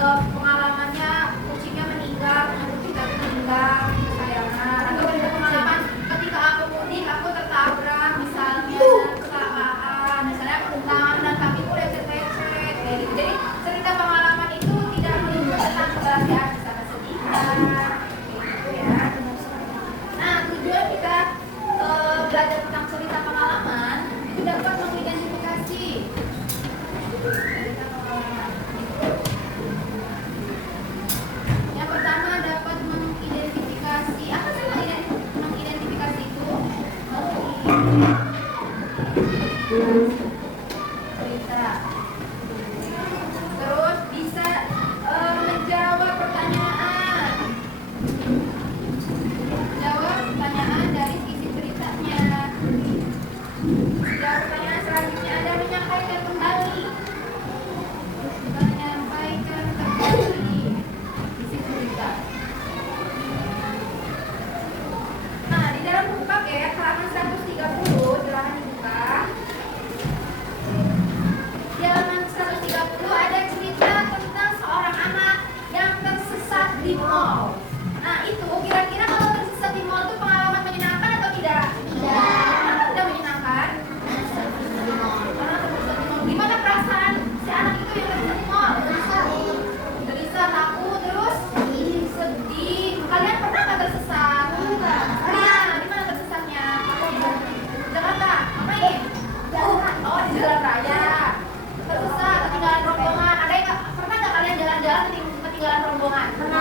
pengalamannya kucingnya meninggal, kucing tadi meninggal, kesayangan. Atau ada pengalaman ketika aku mudik, aku tertabrak misalnya kecelakaan, misalnya tangan dan kakiku lecet-lecet, kayak gitu. Jadi cerita pengalaman itu tidak melulu tentang kebahagiaan, bisa kesedihan, gitu ya. Nah, tujuan kita belajar tentang cerita pengalaman itu dapat mengidentifikasi cerita pengalaman. Yang pertama dapat mengidentifikasi, apa sih mengidentifikasi itu? Cerita. Terus bisa menjawab pertanyaan. Jawab pertanyaan dari isi ceritanya. Jawab pertanyaan selanjutnya ada menyampaikan kembali. Menyampaikan kembali isi cerita. Nah, di dalam buku paket halaman 130, silakan dibuka. Di halaman 130 ada cerita tentang seorang anak yang tersesat di mall. Nah, itu kira-kira kalau tersesat di mall itu pengalaman menyenangkan atau tidak? Tidak. Tidak menyenangkan. Karena tersesat di mall. Gimana perasaan si anak itu yang tersesat di mall? Gelisah, takut, terus sedih. Kalian pernah nggak tersesat? Pernah. Di mana tersesatnya? Jakarta. Ngapain? Oh, di jalan raya. Tersesat, ketinggalan rombongan. Ada yang pernah nggak kalian jalan-jalan ketinggalan rombongan? Pernah.